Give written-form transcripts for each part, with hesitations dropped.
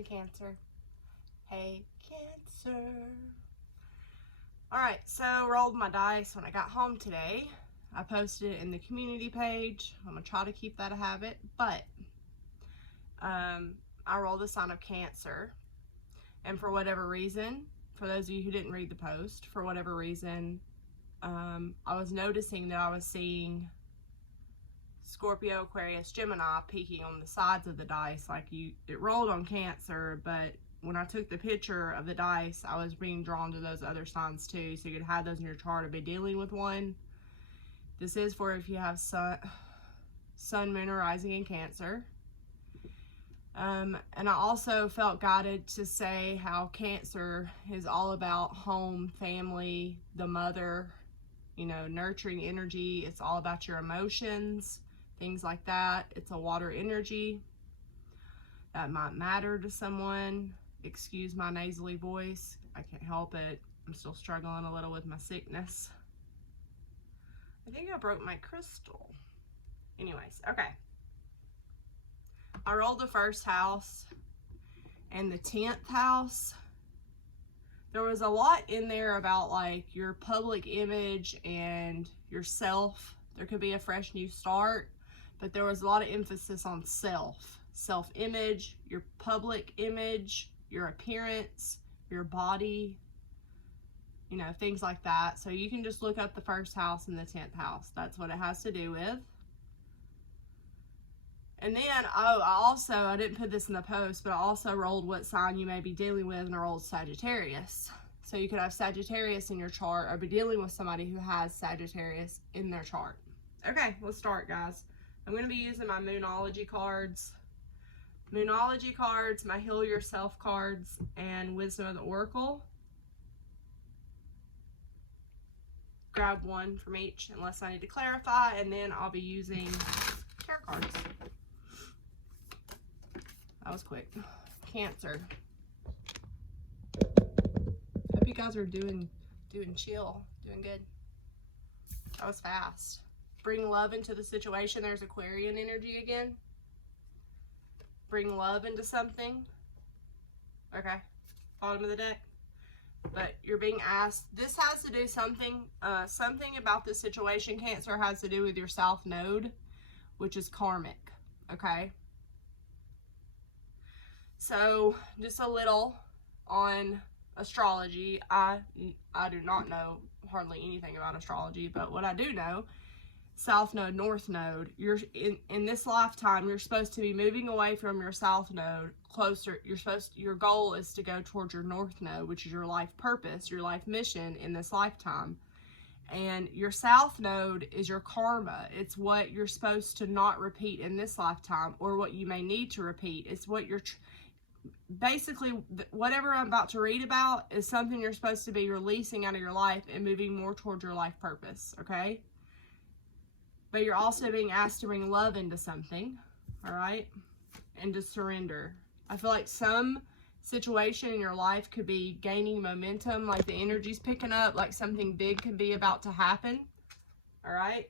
Hey, Cancer. Hey, Cancer. Alright, so rolled my dice when I got home today. I posted it in the community page. I'm going to try to keep that a habit, but I rolled the sign of Cancer. And for whatever reason, for those of you who didn't read the post, for whatever reason, I was noticing that I was seeing Scorpio, Aquarius, Gemini peeking on the sides of the dice. Like it rolled on Cancer, but when I took the picture of the dice, I was being drawn to those other signs too. So you could have those in your chart or be dealing with one. This is for if you have sun, moon, or rising in Cancer. And I also felt guided to say how Cancer is all about home, family, the mother, you know, nurturing energy. It's all about your emotions, things like that. It's a water energy that might matter to someone. Excuse my nasally voice. I can't help it. I'm still struggling a little with my sickness. I think I broke my crystal. Anyways, okay. I rolled the first house and the 10th house. There was a lot in there about like your public image and yourself. There could be a fresh new start, but there was a lot of emphasis on self-image, your public image, your appearance, your body, you know, things like that. So you can just look up the first house and the 10th house. That's what it has to do with. And then, I didn't put this in the post, but I also rolled what sign you may be dealing with, and I rolled Sagittarius. So you could have Sagittarius in your chart or be dealing with somebody who has Sagittarius in their chart. Okay, let's start, guys. I'm going to be using my Moonology cards. Moonology cards, my Heal Yourself cards, and Wisdom of the Oracle. Grab one from each unless I need to clarify, and then I'll be using tarot cards. That was quick. Cancer. Hope you guys are doing chill, doing good. That was fast. Bring love into the situation. There's Aquarian energy again. Bring love into something. Okay. Bottom of the deck. But you're being asked, this has to do something about this situation, Cancer, has to do with your South Node, which is karmic. Okay. So just a little on astrology. I do not know hardly anything about astrology, but what I do know, South Node, North Node, you're in this lifetime, you're supposed to be moving away from your South Node closer. Your goal is to go towards your North Node, which is your life purpose, your life mission in this lifetime. And your South Node is your karma. It's what you're supposed to not repeat in this lifetime, or what you may need to repeat. It's what you're basically, whatever I'm about to read about is something you're supposed to be releasing out of your life and moving more towards your life purpose, okay? But you're also being asked to bring love into something, all right? And to surrender. I feel like some situation in your life could be gaining momentum, like the energy's picking up, like something big could be about to happen, all right?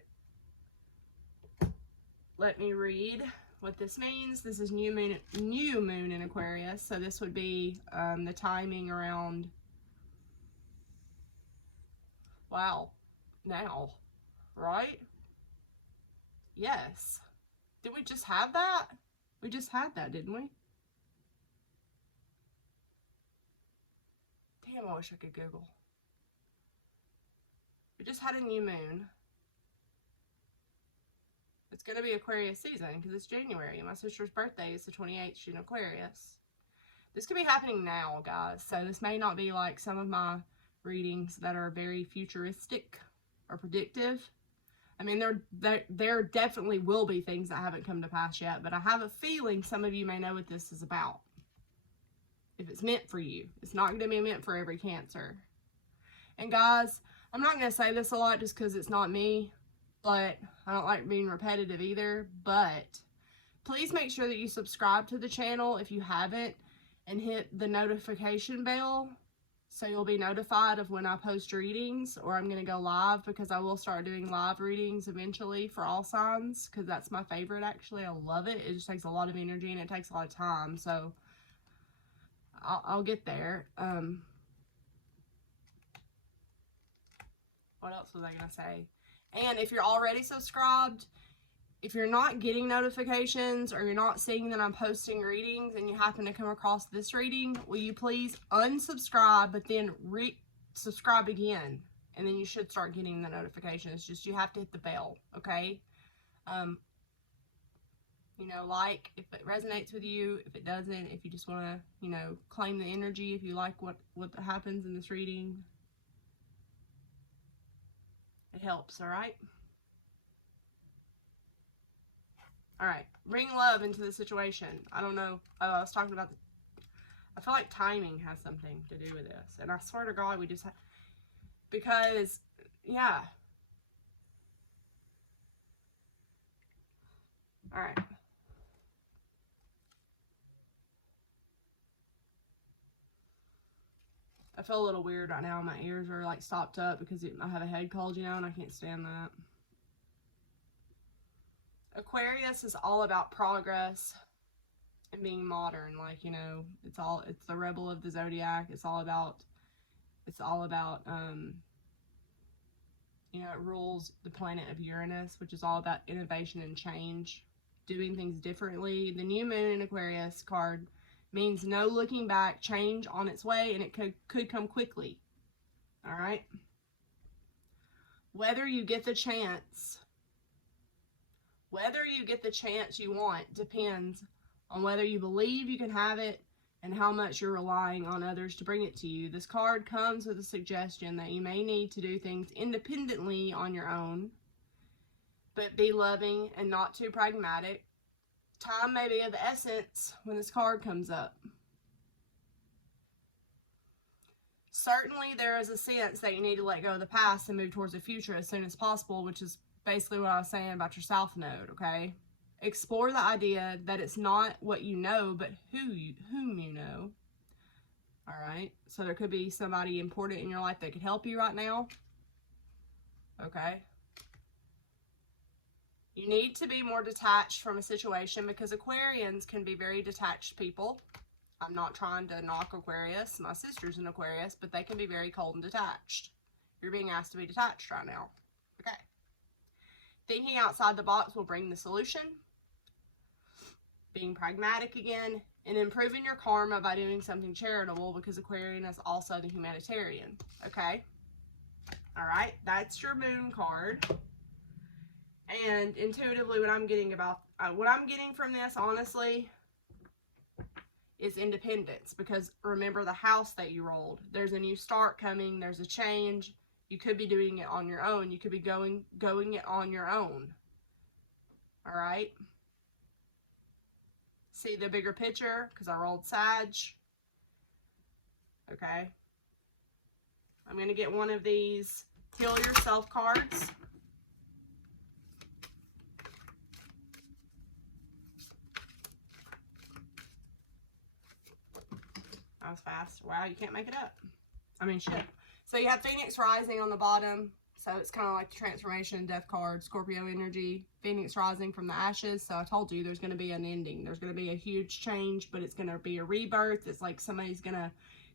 Let me read what this means. This is new moon in Aquarius, so this would be the timing around, wow, now, right? Yes. Did we just have that? We just had that, didn't we? Damn, I wish I could Google. We just had a new moon. It's going to be Aquarius season because it's January. My sister's birthday is the 28th in Aquarius. This could be happening now, guys. So this may not be like some of my readings that are very futuristic or predictive. I mean, there definitely will be things that haven't come to pass yet, but I have a feeling some of you may know what this is about. If it's meant for you. It's not going to be meant for every Cancer. And guys, I'm not going to say this a lot just because it's not me, but I don't like being repetitive either. But please make sure that you subscribe to the channel if you haven't, and hit the notification bell so you'll be notified of when I post readings, or I'm going to go live, because I will start doing live readings eventually for all signs, because that's my favorite actually. I love it. It just takes a lot of energy and it takes a lot of time. So I'll get there. What else was I going to say? And if you're already subscribed, if you're not getting notifications or you're not seeing that I'm posting readings and you happen to come across this reading, will you please unsubscribe, but then subscribe again? And then you should start getting the notifications. Just you have to hit the bell, okay? You know, like if it resonates with you, if it doesn't, if you just want to, you know, claim the energy, if you like what happens in this reading, it helps, all right? All right, bring love into the situation. I don't know. I was talking about I feel like timing has something to do with this. And I swear to God, we just have, because, yeah. All right. I feel a little weird right now. My ears are like stopped up because I have a head cold, you know, and I can't stand that. Aquarius is all about progress and being modern. Like, you know, it's the rebel of the zodiac. It's all about, you know, it rules the planet of Uranus, which is all about innovation and change, doing things differently. The new moon in Aquarius card means no looking back, change on its way, and it could come quickly. All right? Whether you get the chance you want depends on whether you believe you can have it and how much you're relying on others to bring it to you. This card comes with a suggestion that you may need to do things independently on your own, but be loving and not too pragmatic. Time may be of the essence when this card comes up. Certainly, there is a sense that you need to let go of the past and move towards the future as soon as possible, which is basically what I was saying about your South Node, okay? Explore the idea that it's not what you know, but whom you know. All right? So there could be somebody important in your life that could help you right now. Okay? You need to be more detached from a situation because Aquarians can be very detached people. I'm not trying to knock Aquarius. My sister's an Aquarius, but they can be very cold and detached. You're being asked to be detached right now. Okay. Thinking outside the box will bring the solution. Being pragmatic again, and improving your karma by doing something charitable, because Aquarian is also the humanitarian. Okay? All right, that's your moon card. And intuitively, what I'm getting from this, honestly, is independence. Because remember the house that you rolled. There's a new start coming. There's a change. You could be doing it on your own. You could be going it on your own. All right? See the bigger picture? Because I rolled Sag. Okay. I'm going to get one of these Heal Yourself cards. That was fast. Wow, you can't make it up. I mean, shit. So you have Phoenix Rising on the bottom. So it's kind of like the transformation death card, Scorpio energy, Phoenix rising from the ashes. So I told you there's going to be an ending. There's going to be a huge change, but it's going to be a rebirth. It's like somebody's going to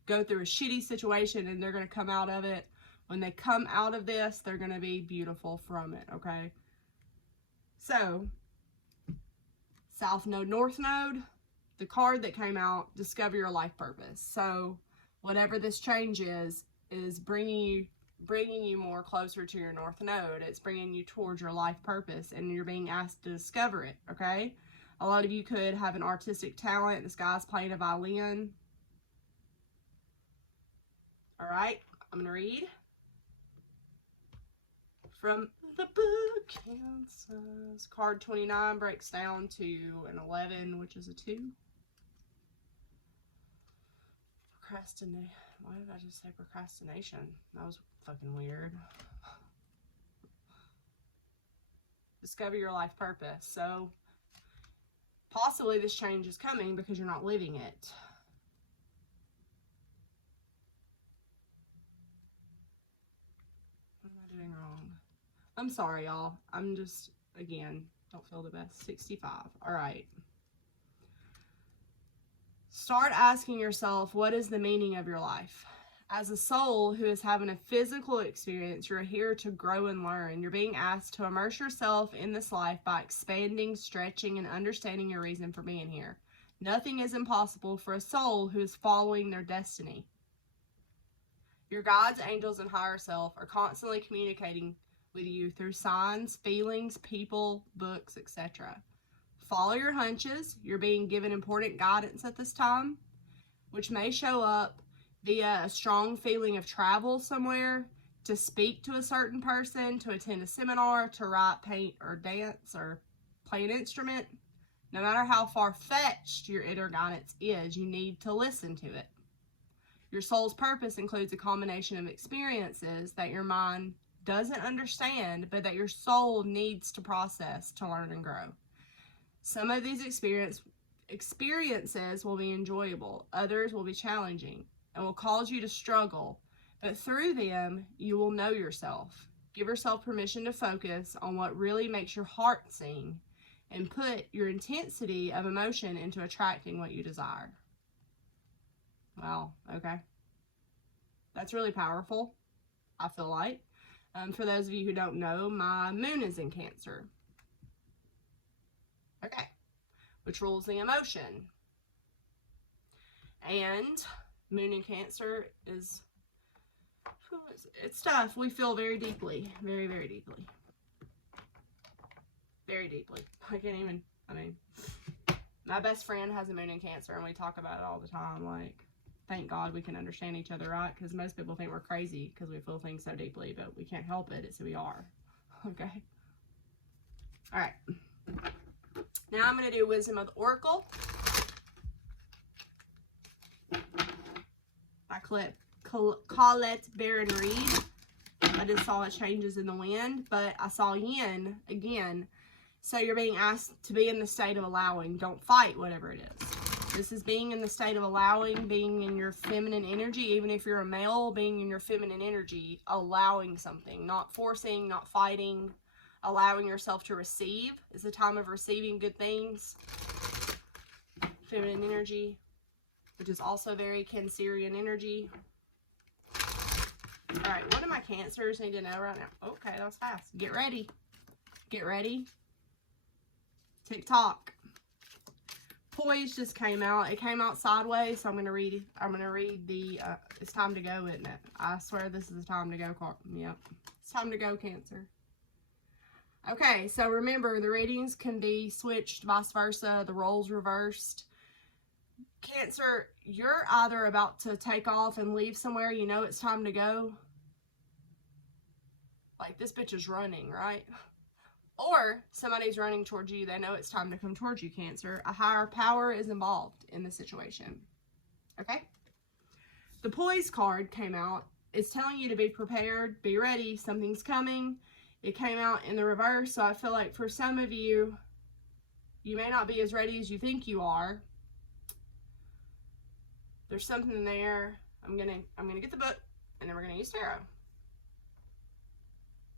go through a shitty situation and they're going to come out of it. When they come out of this, they're going to be beautiful from it, okay? So, South Node, North Node, the card that came out, discover your life purpose. So, whatever this change is bringing you more closer to your North Node. It's bringing you towards your life purpose, and you're being asked to discover it, okay? A lot of you could have an artistic talent. This guy's playing a violin. All right, I'm going to read from the book. Kansas. Card 29 breaks down to an 11, which is a 2. Procrastinate. Why did I just say procrastination? That was fucking weird. Discover your life purpose. So, possibly this change is coming because you're not living it. What am I doing wrong? I'm sorry, y'all. I'm just, again, don't feel the best. 65. All right. Start asking yourself, what is the meaning of your life? As a soul who is having a physical experience, you're here to grow and learn. You're being asked to immerse yourself in this life by expanding, stretching, and understanding your reason for being here. Nothing is impossible for a soul who is following their destiny. Your guides, angels, and higher self are constantly communicating with you through signs, feelings, people, books, etc. Follow your hunches. You're being given important guidance at this time, which may show up via a strong feeling of travel somewhere, to speak to a certain person, to attend a seminar, to write, paint, or dance, or play an instrument. No matter how far-fetched your inner guidance is, you need to listen to it. Your soul's purpose includes a combination of experiences that your mind doesn't understand, but that your soul needs to process to learn and grow. Some of these experiences will be enjoyable. Others will be challenging and will cause you to struggle. But through them, you will know yourself. Give yourself permission to focus on what really makes your heart sing and put your intensity of emotion into attracting what you desire. Wow, okay. That's really powerful, I feel like. For those of you who don't know, my moon is in Cancer. Okay. Which rules the emotion. And moon in Cancer is, it's tough. We feel very deeply. Very, very deeply. Very deeply. I can't even, my best friend has a moon in Cancer and we talk about it all the time. Like, thank God we can understand each other, right? Because most people think we're crazy because we feel things so deeply, but we can't help it. It's who we are. Okay. All right. Now I'm going to do Wisdom of the Oracle. By Colette Baron Reed. I just saw changes in the wind, but I saw yin again. So you're being asked to be in the state of allowing. Don't fight whatever it is. This is being in the state of allowing, being in your feminine energy. Even if you're a male, being in your feminine energy, allowing something, not forcing, not fighting, allowing yourself to receive. It's a time of receiving good things. Feminine energy, which is also very Cancerian energy. All right, what do my Cancers need to know right now? Okay, that was fast. Get ready. Get ready. Tick-tock. Poise just came out. It came out sideways, so I'm gonna read the it's time to go, isn't it? I swear this is the time to go card. Yep. It's time to go, Cancer. Okay, so remember, the readings can be switched, vice versa, the roles reversed. Cancer, you're either about to take off and leave somewhere, you know it's time to go. Like, this bitch is running, right? Or somebody's running towards you. They know it's time to come towards you, Cancer. A higher power is involved in the situation. Okay? The Poise card came out. It's telling you to be prepared, be ready, something's coming. It came out in the reverse, so I feel like for some of you, you may not be as ready as you think you are. There's something there. I'm gonna get the book, and then we're gonna use tarot.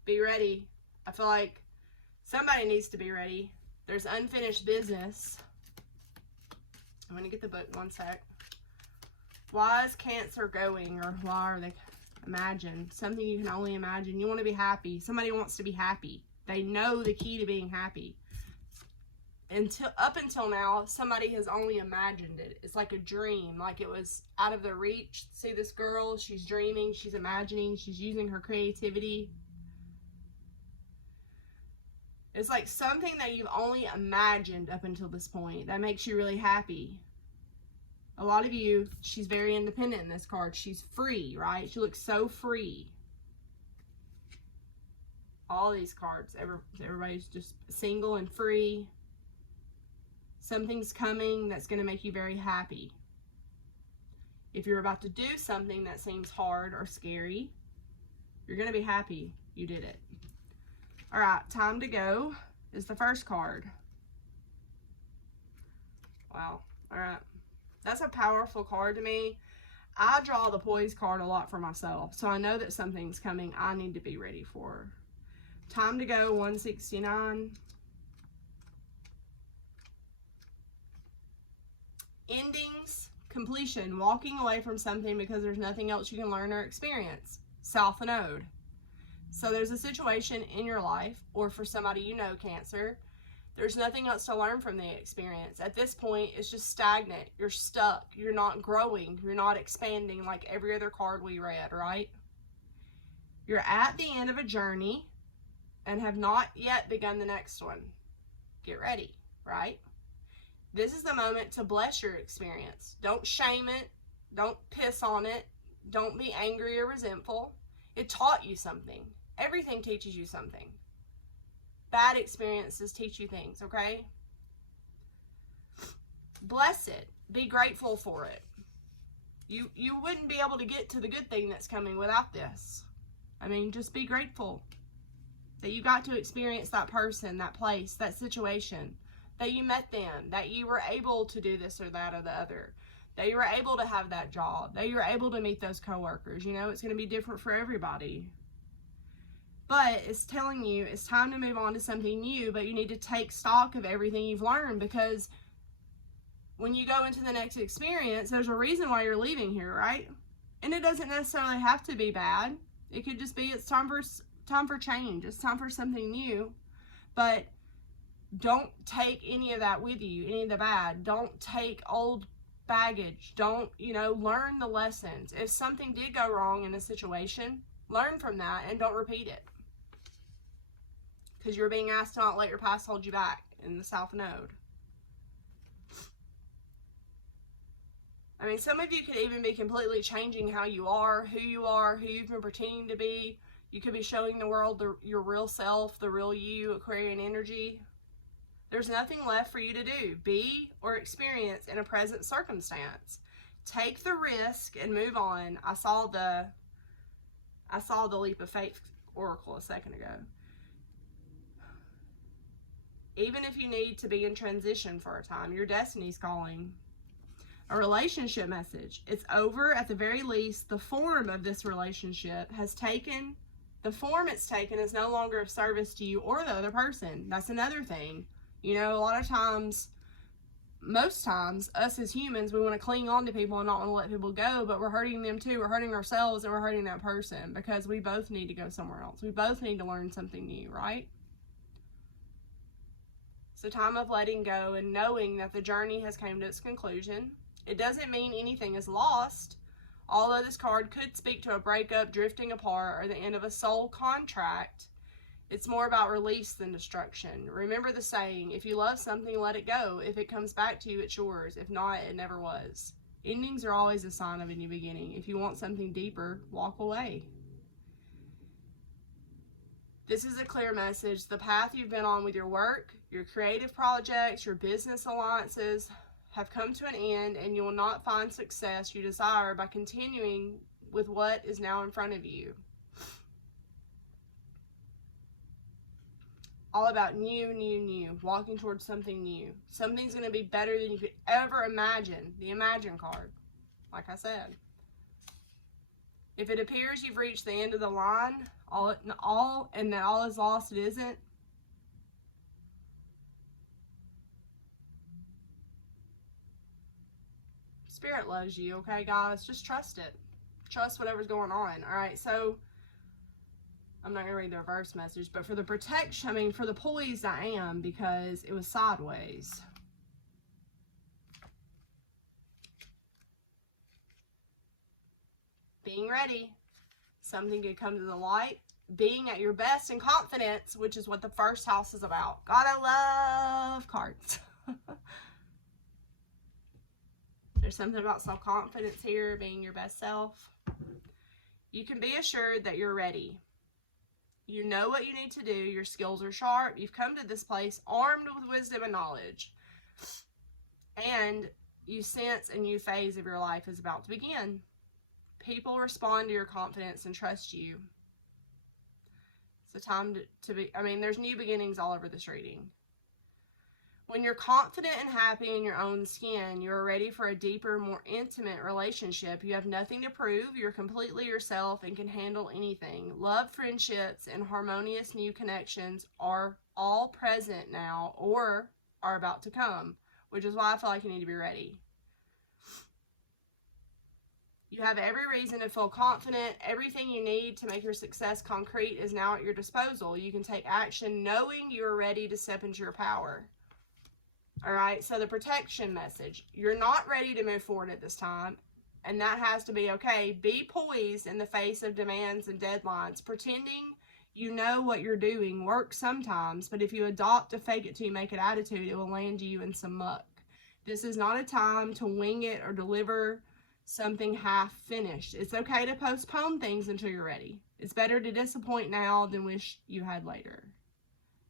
Be ready. I feel like somebody needs to be ready. There's unfinished business. I'm gonna get the book, one sec. Why is Cancer going, or why are they? Imagine something you can only imagine. You want to be happy. Somebody wants to be happy. They know the key to being happy. Up until now, somebody has only imagined it. It's like a dream, like it was out of their reach. See this girl, she's dreaming, she's imagining, she's using her creativity. It's like something that you've only imagined up until this point that makes you really happy. A lot of you, she's very independent in this card. She's free, right? She looks so free. All these cards, everybody's just single and free. Something's coming that's going to make you very happy. If you're about to do something that seems hard or scary, you're going to be happy you did it. All right, time to go is the first card. Wow. All right. That's a powerful card to me. I draw the Poise card a lot for myself, so I know that something's coming I need to be ready for. Time to go, 169. Endings, completion, walking away from something because there's nothing else you can learn or experience. South node. So there's a situation in your life, or for somebody you know, Cancer, there's nothing else to learn from the experience. At this point, it's just stagnant. You're stuck. You're not growing. You're not expanding like every other card we read, right? You're at the end of a journey and have not yet begun the next one. Get ready, right? This is the moment to bless your experience. Don't shame it. Don't piss on it. Don't be angry or resentful. It taught you something. Everything teaches you something. Bad experiences teach you things, okay? Bless it. Be grateful for it. You wouldn't be able to get to the good thing that's coming without this. I mean, just be grateful that you got to experience that person, that place, that situation, that you met them, that you were able to do this or that or the other, that you were able to have that job, that you were able to meet those coworkers. You know, it's going to be different for everybody. But it's telling you it's time to move on to something new, but you need to take stock of everything you've learned, because when you go into the next experience, there's a reason why you're leaving here, right? And it doesn't necessarily have to be bad. It could just be it's time for change. It's time for something new. But don't take any of that with you, any of the bad. Don't take old baggage. Don't, learn the lessons. If something did go wrong in a situation, learn from that and don't repeat it. Because you're being asked to not let your past hold you back in the South Node. I mean, some of you could even be completely changing how you are, who you've been pretending to be. You could be showing the world your real self, the real you, Aquarian energy. There's nothing left for you to do, be, or experience in a present circumstance. Take the risk and move on. I saw the Leap of Faith Oracle a second ago. Even if you need to be in transition for a time, your destiny's calling. A relationship message. It's over at the very least. The form of this relationship has taken, the form it's taken is no longer of service to you or the other person. That's another thing. A lot of times, most times, us as humans, we want to cling on to people and not want to let people go, but we're hurting them too. We're hurting ourselves and we're hurting that person because we both need to go somewhere else. We both need to learn something new, right? It's a time of letting go and knowing that the journey has come to its conclusion. It doesn't mean anything is lost, although this card could speak to a breakup, drifting apart, or the end of a soul contract. It's more about release than destruction. Remember the saying, if you love something, let it go. If it comes back to you, it's yours. If not, it never was. Endings are always a sign of a new beginning. If you want something deeper, walk away. This is a clear message. The path you've been on with your work, your creative projects, your business alliances have come to an end, and you will not find success you desire by continuing with what is now in front of you. All about new, walking towards something new. Something's going to be better than you could ever imagine. The Imagine card, like I said. If it appears you've reached the end of the line, and that all is lost, it isn't. Spirit loves you, okay, guys? Just trust it. Trust whatever's going on. All right, so I'm not going to read the reverse message, but for the protection, for the poised, I am, because it was sideways. Being ready. Something could come to the light. Being at your best and confidence, which is what the first house is about. God, I love cards. There's something about self-confidence here, being your best self. You can be assured that you're ready. You know what you need to do. Your skills are sharp. You've come to this place armed with wisdom and knowledge. And you sense a new phase of your life is about to begin. People respond to your confidence and trust you. It's a time to be, there's new beginnings all over this reading. When you're confident and happy in your own skin, you're ready for a deeper, more intimate relationship. You have nothing to prove. You're completely yourself and can handle anything. Love, friendships, and harmonious new connections are all present now or are about to come, which is why I feel like you need to be ready. You have every reason to feel confident. Everything you need to make your success concrete is now at your disposal. You can take action knowing you are ready to step into your power. All right, so the protection message. You're not ready to move forward at this time, and that has to be okay. Be poised in the face of demands and deadlines. Pretending you know what you're doing works sometimes, but if you adopt a fake it till you make it attitude, it will land you in some muck. This is not a time to wing it or deliver something half finished. It's okay to postpone things until you're ready. It's better to disappoint now than wish you had later.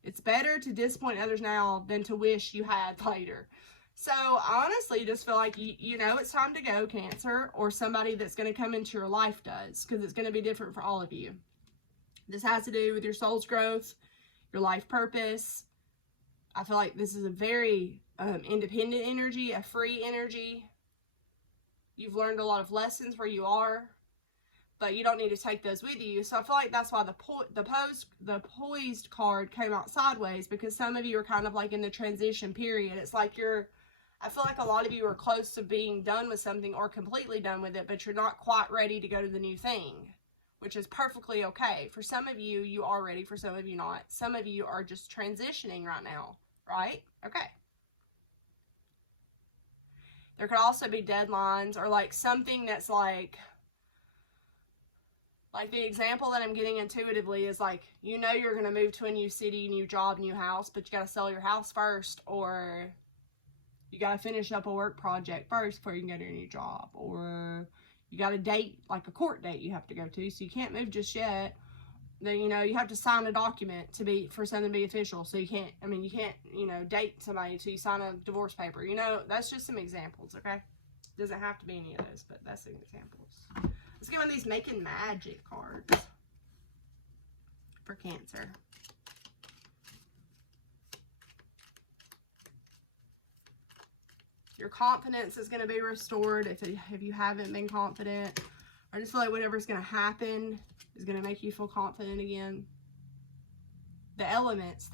It's better to disappoint others now than to wish you had later. So I honestly just feel like you know it's time to go, Cancer, or somebody that's going to come into your life does, because it's going to be different for all of you. This has to do with your soul's growth, your life purpose. I feel like this is a very independent energy, a free energy. You've learned a lot of lessons where you are, but you don't need to take those with you. So I feel like that's why the poised card came out sideways, because some of you are kind of like in the transition period. It's like I feel like a lot of you are close to being done with something or completely done with it, but you're not quite ready to go to the new thing, which is perfectly okay. For some of you, you are ready. For some of you, not. Some of you are just transitioning right now, right? Okay. There could also be deadlines or like something that's like the example that I'm getting intuitively is like, you know, you're going to move to a new city, new job, new house, but you got to sell your house first, or you got to finish up a work project first before you can go to your new job, or you got a date, like a court date you have to go to, so you can't move just yet. Then, you know, you have to sign a document for something to be official. So you can't, you know, date somebody until you sign a divorce paper. You know, that's just some examples, okay? Doesn't have to be any of those, but that's some examples. Let's get one of these Making Magic cards for Cancer. Your confidence is going to be restored if you haven't been confident. I just feel like whatever's going to happen is going to make you feel confident again. The elements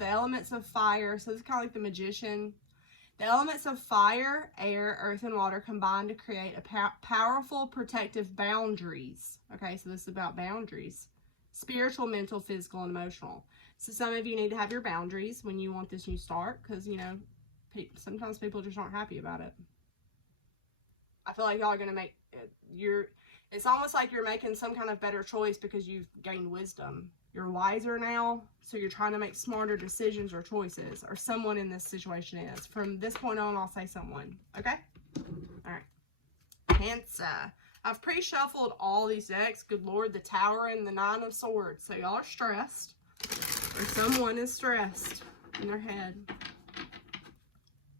of fire. So this is kind of like the Magician. The elements of fire, air, earth, and water combine to create a powerful protective boundaries. Okay, so this is about boundaries. Spiritual, mental, physical, and emotional. So some of you need to have your boundaries when you want this new start, because, you know, sometimes people just aren't happy about it. I feel like y'all are going to make it's almost like you're making some kind of better choice because you've gained wisdom. You're wiser now, so you're trying to make smarter decisions or choices, or someone in this situation is. From this point on, I'll say someone, okay? All right. Cancer. I've pre-shuffled all these decks. Good Lord, the Tower and the Nine of Swords. So y'all are stressed, or someone is stressed in their head.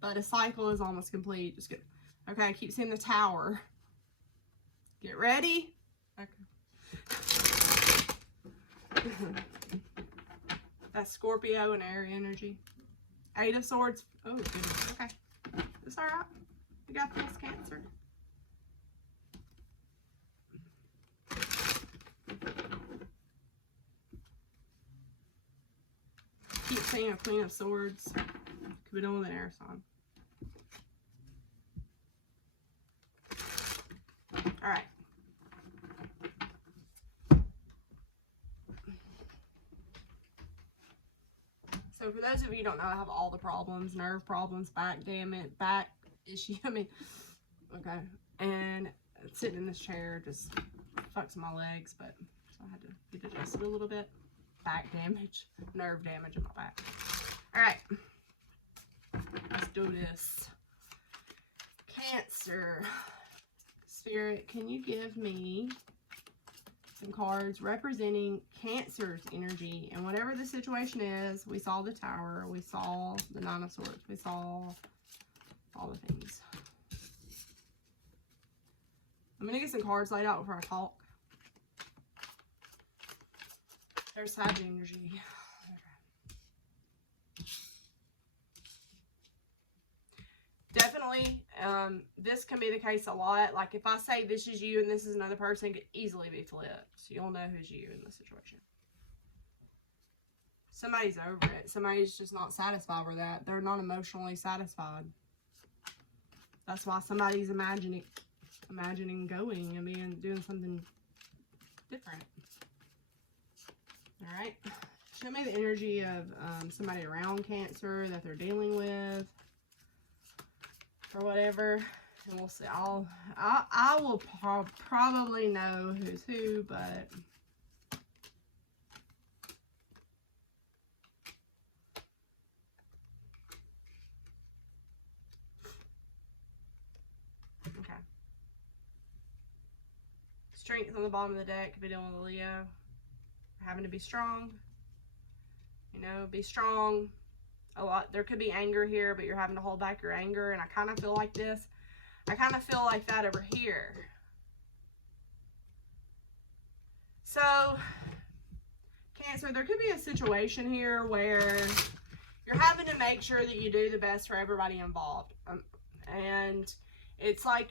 But a cycle is almost complete. Just good. Okay, I keep seeing the Tower. Get ready. Okay. That's Scorpio and air energy. Eight of Swords. Oh, goodness. Okay. It's all right. We got this, Cancer. Keep seeing a Queen of Swords. Could be done with an air sign. All right. So for those of you who don't know, I have all the problems, nerve problems, back damage, back issue. Okay. And sitting in this chair just fucks my legs, but so I had to get adjusted a little bit. Back damage, nerve damage in my back. All right. Let's do this. Cancer. Spirit, can you give me some cards representing Cancer's energy? And whatever the situation is, we saw the Tower, we saw the Nine of Swords, we saw all the things. I'm going to get some cards laid out before I talk. There's Sag energy. Definitely, this can be the case a lot. Like if I say this is you and this is another person, it could easily be flipped. So you'll know who's you in this situation. Somebody's over it. Somebody's just not satisfied with that. They're not emotionally satisfied. That's why somebody's imagining imagining going and doing something different. All right. Show me the energy of somebody around Cancer that they're dealing with or whatever, and we'll see. I will probably know who's who, but okay. Strength on the bottom of the deck could be dealing with a Leo. Having to be strong. You know, be strong. A lot. There could be anger here, but you're having to hold back your anger. And I kind of feel like this. I kind of feel like that over here. So, Cancer, there could be a situation here where you're having to make sure that you do the best for everybody involved. And it's like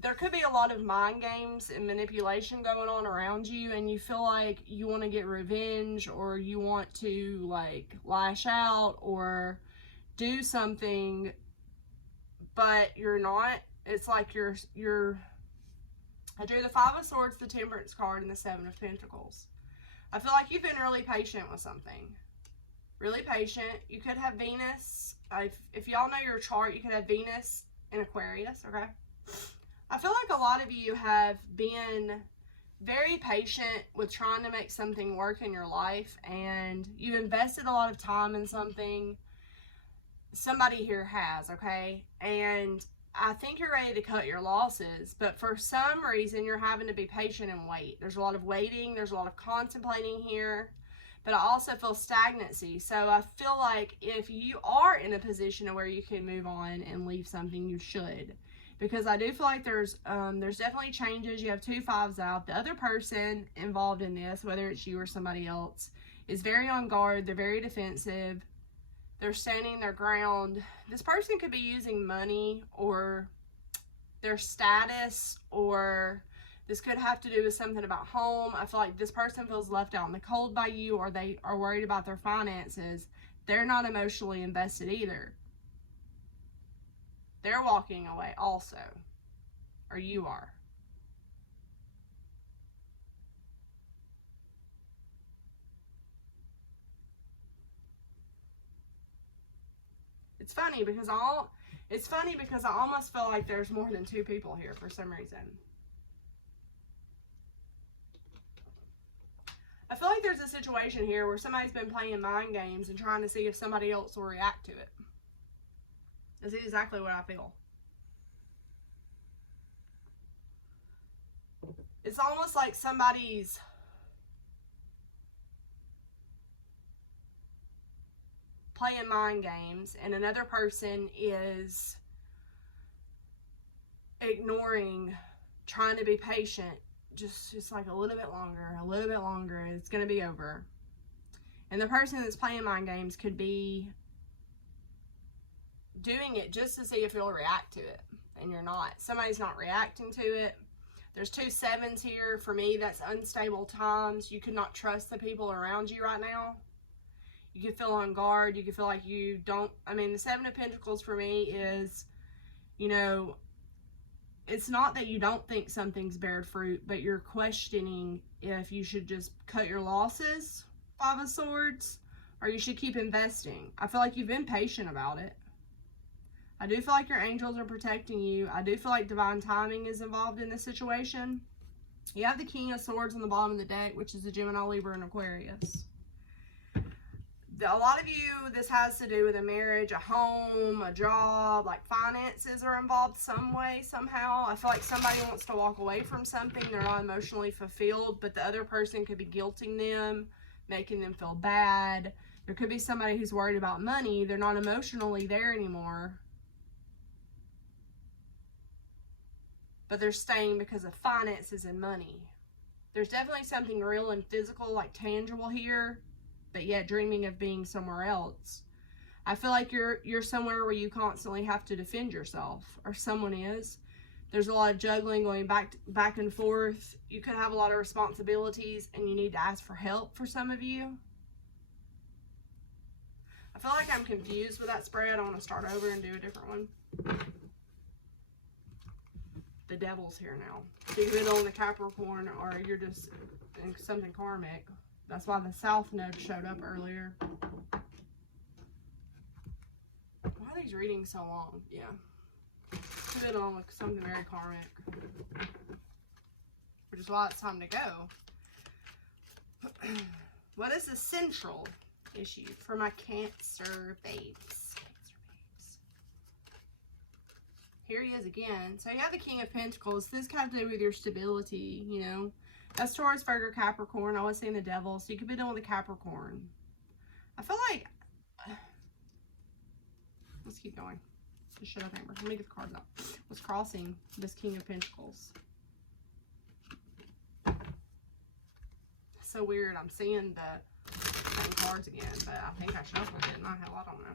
there could be a lot of mind games and manipulation going on around you, and you feel like you want to get revenge, or you want to like lash out or do something, but you're not. It's like you're I drew the Five of Swords, the Temperance card, and the Seven of Pentacles. I feel like you've been really patient with something. Really patient. You could have Venus. If y'all know your chart, you could have Venus in Aquarius, okay? I feel like a lot of you have been very patient with trying to make something work in your life, and you've invested a lot of time in something. Somebody here has, okay? And I think you're ready to cut your losses, but for some reason you're having to be patient and wait. There's a lot of waiting, there's a lot of contemplating here, but I also feel stagnancy. So I feel like if you are in a position where you can move on and leave something, you should. Because I do feel like there's definitely changes. You have 2 5s out. The other person involved in this, whether it's you or somebody else, is very on guard. They're very defensive. They're standing their ground. This person could be using money or their status, or this could have to do with something about home. I feel like this person feels left out in the cold by you, or they are worried about their finances. They're not emotionally invested either. They're walking away also, or you are. It's funny because I almost feel like there's more than 2 people here for some reason. I feel like there's a situation here where somebody's been playing mind games and trying to see if somebody else will react to it. This is exactly what I feel. It's almost like somebody's playing mind games and another person is ignoring, trying to be patient, just like a little bit longer, and it's going to be over. And the person that's playing mind games could be doing it just to see if you'll react to it, and you're not. Somebody's not reacting to it. There's 2 7s here. For me, that's unstable times. You could not trust the people around you right now. You could feel on guard. You could feel like you don't, the 7 of Pentacles for me is, it's not that you don't think something's beared fruit, but you're questioning if you should just cut your losses, 5 of Swords, or you should keep investing. I feel like you've been patient about it. I do feel like your angels are protecting you. I do feel like divine timing is involved in this situation. You have the King of Swords on the bottom of the deck, which is the Gemini, Libra, and Aquarius. A lot of you, this has to do with a marriage, a home, a job, like finances are involved some way, somehow. I feel like somebody wants to walk away from something. They're not emotionally fulfilled, but the other person could be guilting them, making them feel bad. There could be somebody who's worried about money. They're not emotionally there anymore, but they're staying because of finances and money. There's definitely something real and physical, like tangible here, but yet dreaming of being somewhere else. I feel like you're somewhere where you constantly have to defend yourself, or someone is. There's a lot of juggling, going back and forth. You could have a lot of responsibilities and you need to ask for help for some of you. I feel like I'm confused with that spread. I want to start over and do a different one. Devil's here now. So you could be on the Capricorn, or you're just in something karmic. That's why the South Node showed up earlier. Why are these readings so long? Yeah. Could be on with something very karmic. Which is why it's time to go. What is the central issue for my Cancer babes? Here he is again. So you have the King of Pentacles. This has to do with your stability, you know. That's Taurus, Virgo, Capricorn. I was saying the Devil. So you could be dealing with a Capricorn. I feel like... Let's keep going. Just shut up, Amber. Let me get the cards out. What's crossing this King of Pentacles? So weird. I'm seeing the same cards again, but I think I shuffled it, not hell, I don't know.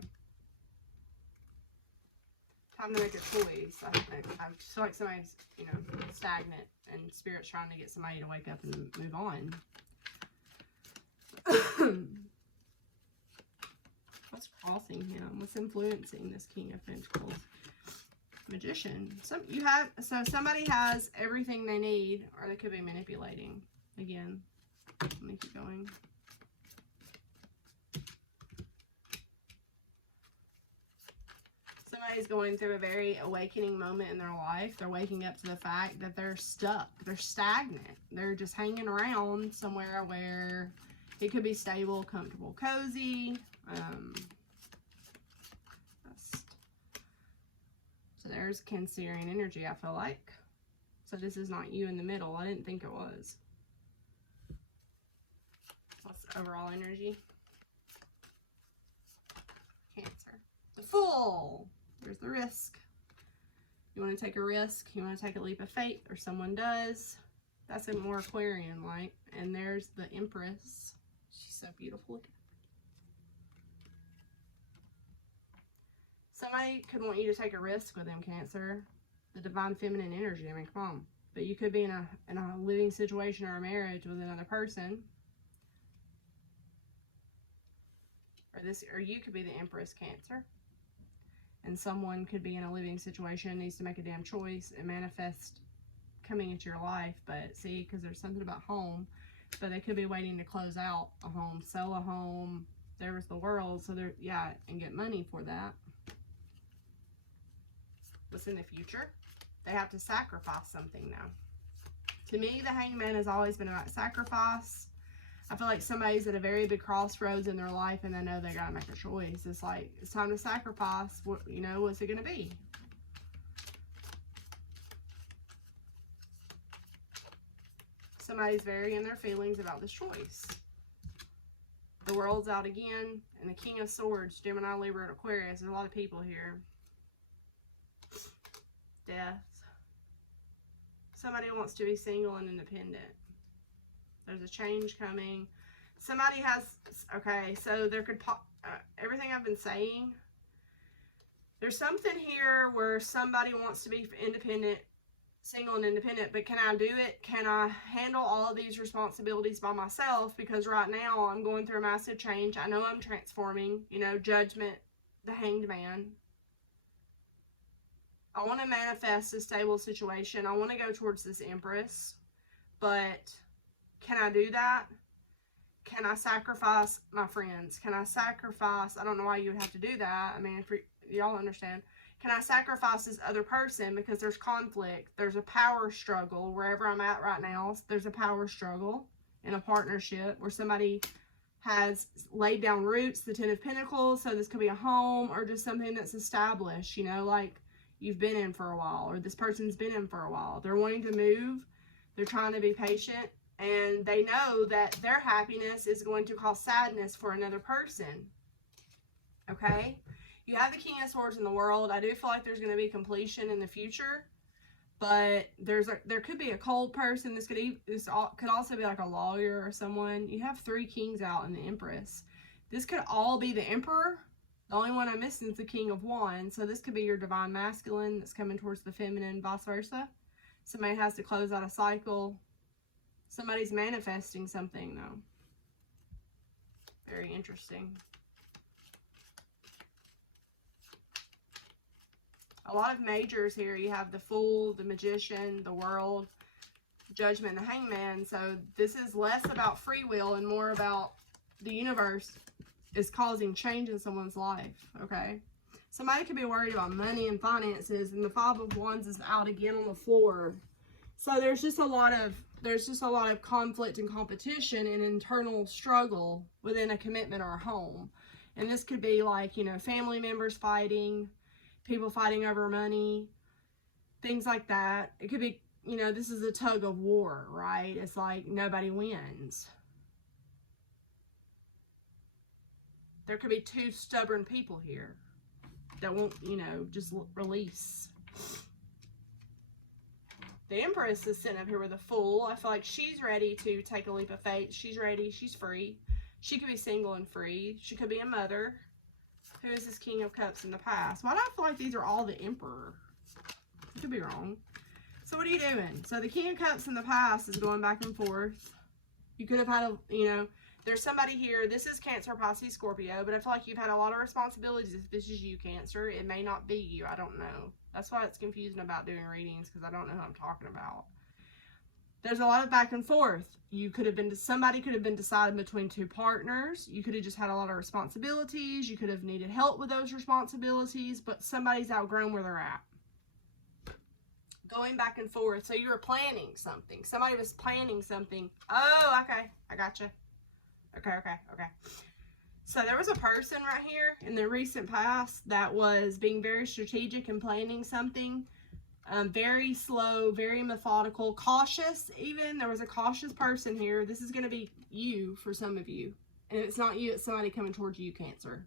Time to make a choice. I feel like somebody's, you know, stagnant, and Spirit's trying to get somebody to wake up and move on. What's crossing him? What's influencing this King of Pentacles? Magician. So somebody has everything they need, or they could be manipulating. Again, let me keep going. Somebody's going through a very awakening moment in their life. They're waking up to the fact that they're stuck. They're stagnant. They're just hanging around somewhere where it could be stable, comfortable, cozy. So there's Cancerian energy, I feel like. So this is not you in the middle. I didn't think it was. What's the overall energy? Cancer. The Fool. There's the risk. You want to take a risk. You want to take a leap of faith, or someone does. That's a more Aquarian-like. And there's the Empress. She's so beautiful. Somebody could want you to take a risk with them, Cancer. The divine feminine energy. I mean, come on. But you could be in a living situation or a marriage with another person. Or you could be the Empress, Cancer. And someone could be in a living situation, needs to make a damn choice and manifest coming into your life. But see, because there's something about home, but they could be waiting to close out a home, sell a home. There was the World, so they're, yeah, and get money for that. What's in the future? They have to sacrifice something now. To me, the Hangman has always been about sacrifice. I feel like somebody's at a very big crossroads in their life, and they know they gotta make a choice. It's like, it's time to sacrifice. What, you know, what's it gonna be? Somebody's very in their feelings about this choice. The World's out again, and the King of Swords, Gemini, Libra, and Aquarius. There's a lot of people here. Death. Somebody wants to be single and independent. There's a change coming. Somebody has, okay, so there could pop, everything I've been saying, there's something here where somebody wants to be independent, single and independent, but can I do it? Can I handle all of these responsibilities by myself? Because right now I'm going through a massive change. I know I'm transforming, you know, Judgment, the Hanged Man. I want to manifest a stable situation. I want to go towards this Empress, but can I do that? Can I sacrifice my friends? Can I sacrifice, I don't know why you would have to do that. I mean, if y'all understand. Can I sacrifice this other person because there's conflict? There's a power struggle wherever I'm at right now. There's a power struggle in a partnership where somebody has laid down roots, the Ten of Pentacles. So this could be a home or just something that's established, you know, like you've been in for a while, or this person's been in for a while. They're wanting to move. They're trying to be patient. And they know that their happiness is going to cause sadness for another person. Okay? You have the King of Swords in the World. I do feel like there's going to be completion in the future. But there could be a cold person. This could also be like a lawyer or someone. You have 3 kings out in the Empress. This could all be the Emperor. The only one I'm missing is the King of Wands. So this could be your divine masculine that's coming towards the feminine, vice versa. Somebody has to close out a cycle. Somebody's manifesting something, though. Very interesting. A lot of majors here. You have the Fool, the Magician, the World, Judgment, and the Hangman. So this is less about free will and more about the universe is causing change in someone's life, okay? Somebody could be worried about money and finances, and the Five of Wands is out again on the floor. So there's just a lot of conflict and competition and internal struggle within a commitment or a home. And this could be like, you know, family members fighting, people fighting over money, things like that. It could be, you know, this is a tug of war, right? It's like nobody wins. There could be two stubborn people here that won't, you know, just release. The Empress is sitting up here with a Fool. I feel like she's ready to take a leap of faith. She's ready. She's free. She could be single and free. She could be a mother. Who is this King of Cups in the past? Why do I feel like these are all the Emperor? I could be wrong. So what are you doing? So the King of Cups in the past is going back and forth. You could have had a, you know, there's somebody here. This is Cancer, Pisces, Scorpio. But I feel like you've had a lot of responsibilities. If this is you, Cancer, it may not be you. I don't know. That's why it's confusing about doing readings, because I don't know who I'm talking about. There's a lot of back and forth. You could have been, somebody could have been decided between two partners. You could have just had a lot of responsibilities. You could have needed help with those responsibilities, but somebody's outgrown where they're at. Going back and forth. So you were planning something. Somebody was planning something. Oh, okay. I gotcha. Okay. So there was a person right here in the recent past that was being very strategic and planning something. Very slow, very methodical, cautious even. There was a cautious person here. This is going to be you for some of you. And if it's not you, it's somebody coming towards you, Cancer.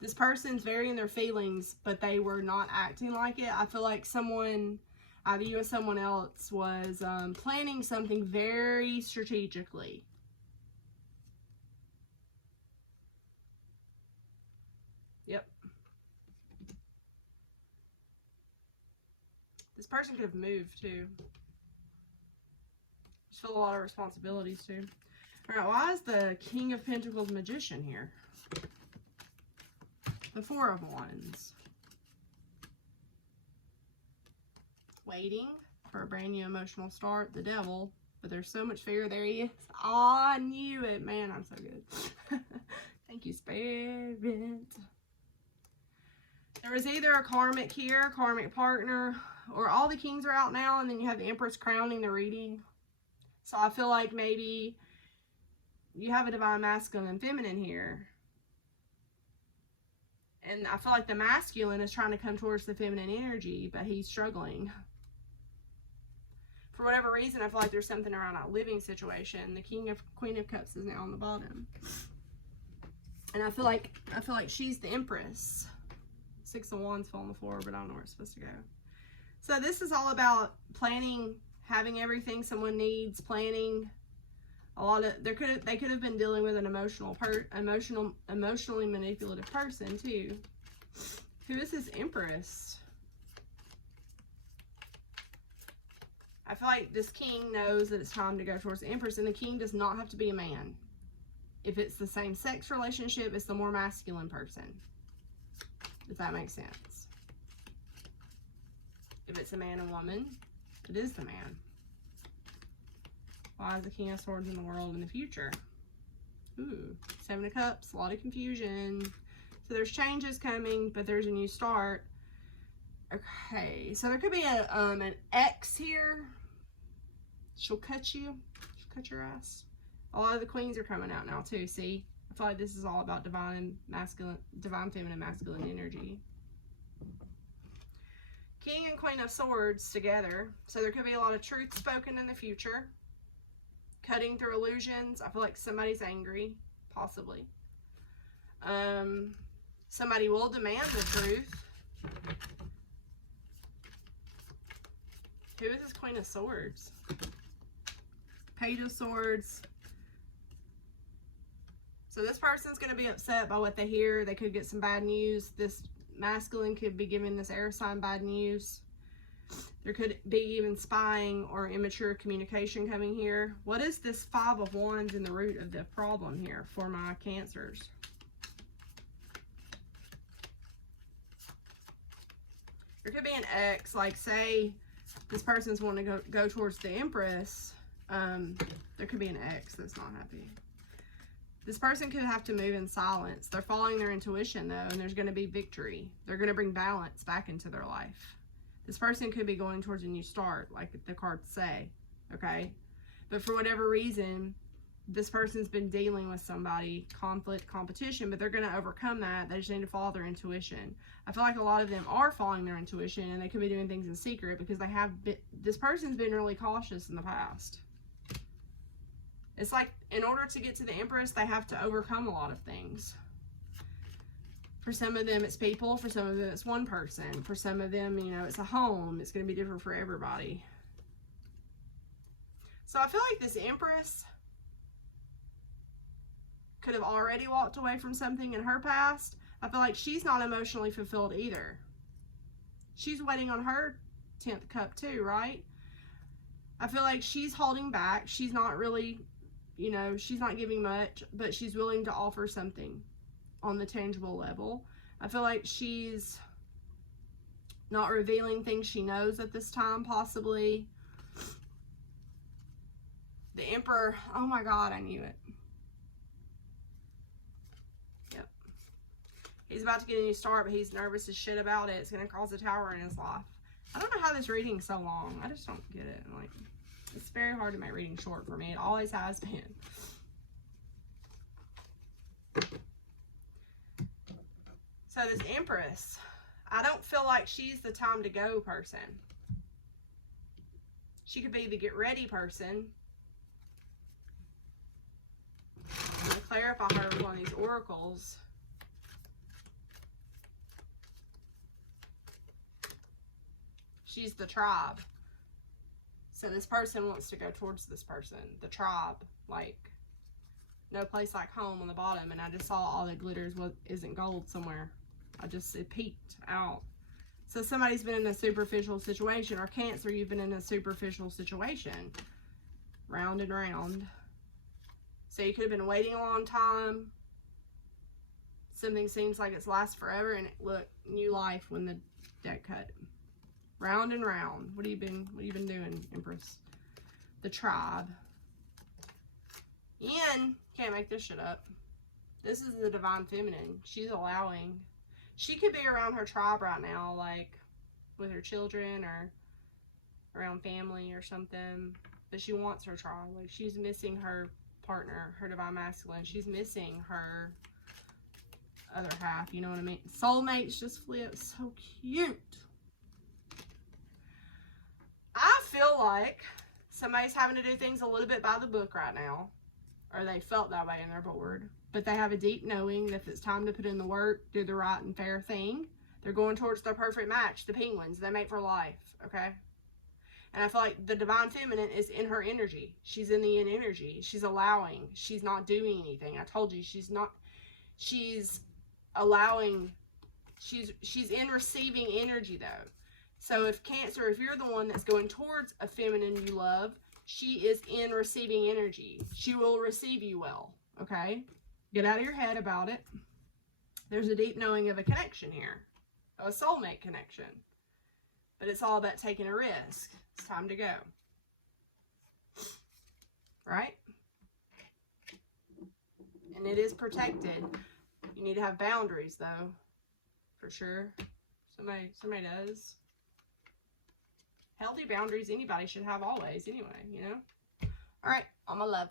This person's very in their feelings, but they were not acting like it. I feel like someone, either you or someone else, was planning something very strategically. Yep. This person could have moved too. Just feel a lot of responsibilities too. Alright, why is the King of Pentacles Magician here? The Four of Wands. Waiting for a brand new emotional start. The Devil. But there's so much fear. There he is. Oh, I knew it. Man, I'm so good. Thank you, Spirit. There was either a karmic here, karmic partner, or all the kings are out now, and then you have the Empress crowning the reading. So I feel like maybe you have a divine masculine and feminine here. And I feel like the masculine is trying to come towards the feminine energy, but he's struggling. For whatever reason, I feel like there's something around a living situation. The Queen of Cups is now on the bottom. And I feel like she's the Empress. Six of Wands fell on the floor, but I don't know where it's supposed to go. So this is all about planning, having everything someone needs, planning. A lot of they could have been dealing with an emotionally manipulative person too. Who is this Empress? I feel like this king knows that it's time to go towards the Empress, and the king does not have to be a man. If it's the same sex relationship, it's the more masculine person. If that makes sense. If it's a man and woman, it is the man. Why is the King of Swords in the world in the future? Ooh, Seven of Cups, a lot of confusion. So there's changes coming, but there's a new start. Okay, so there could be an ex here. She'll cut you. She'll cut your ass. A lot of the queens are coming out now too, see? I feel like this is all about divine feminine, masculine energy. King and Queen of Swords together. So there could be a lot of truth spoken in the future. Cutting through illusions. I feel like somebody's angry, possibly. Somebody will demand the truth. Who is this Queen of Swords? Page of Swords. So this person's going to be upset by what they hear. They could get some bad news. This masculine could be giving this air sign bad news. There could be even spying or immature communication coming here. What is this Five of Wands in the root of the problem here for my Cancers? There could be an ex, like say this person's wanting to go towards the Empress. There could be an ex that's not happy. This person could have to move in silence. They're following their intuition, though, and there's going to be victory. They're going to bring balance back into their life. This person could be going towards a new start, like the cards say, okay? But for whatever reason, this person's been dealing with somebody, conflict, competition, but they're going to overcome that. They just need to follow their intuition. I feel like a lot of them are following their intuition, and they could be doing things in secret because they have been, this person's been really cautious in the past. It's like, in order to get to the Empress, they have to overcome a lot of things. For some of them, it's people. For some of them, it's one person. For some of them, you know, it's a home. It's going to be different for everybody. So I feel like this Empress could have already walked away from something in her past. I feel like she's not emotionally fulfilled either. She's waiting on her 10th cup too, right? I feel like she's holding back. She's not really, you know, she's not giving much, but she's willing to offer something on the tangible level. I feel like she's not revealing things she knows at this time, possibly. The Emperor, oh my God, I knew it. Yep. He's about to get a new start, but he's nervous as shit about it. It's going to cause a tower in his life. I don't know how this reading's so long. I just don't get it. Like, it's very hard to make reading short for me. It always has been. So this Empress, I don't feel like she's the time to go person. She could be the get ready person. I'm going to clarify her with one of these oracles. She's the tribe. So this person wants to go towards this person. The tribe. Like, no place like home on the bottom. And I just saw all that glitters isn't gold somewhere. It peeked out. So somebody's been in a superficial situation. Or Cancer, you've been in a superficial situation. Round and round. So you could have been waiting a long time. Something seems like it's last forever. And look, new life when the deck cut. Round and round. What have you been doing, Empress? The tribe. Yin, can't make this shit up. This is the divine feminine. She's allowing. She could be around her tribe right now, like with her children or around family or something. But she wants her tribe. Like, she's missing her partner, her divine masculine. She's missing her other half. You know what I mean? Soulmates just flip. So cute. I feel like somebody's having to do things a little bit by the book right now. Or they felt that way in their board. But they have a deep knowing that if it's time to put in the work, do the right and fair thing, they're going towards their perfect match, the penguins. They mate for life, okay? And I feel like the divine feminine is in her energy. She's in the yin energy. She's allowing. She's not doing anything. I told you, she's allowing. She's in receiving energy, though. So if Cancer, if you're the one that's going towards a feminine you love, she is in receiving energy. She will receive you well, okay? Get out of your head about it. There's a deep knowing of a connection here, a soulmate connection. But it's all about taking a risk. It's time to go. Right? And it is protected. You need to have boundaries, though. For sure. Somebody does. Healthy boundaries anybody should have always, anyway, you know? All right, all my love.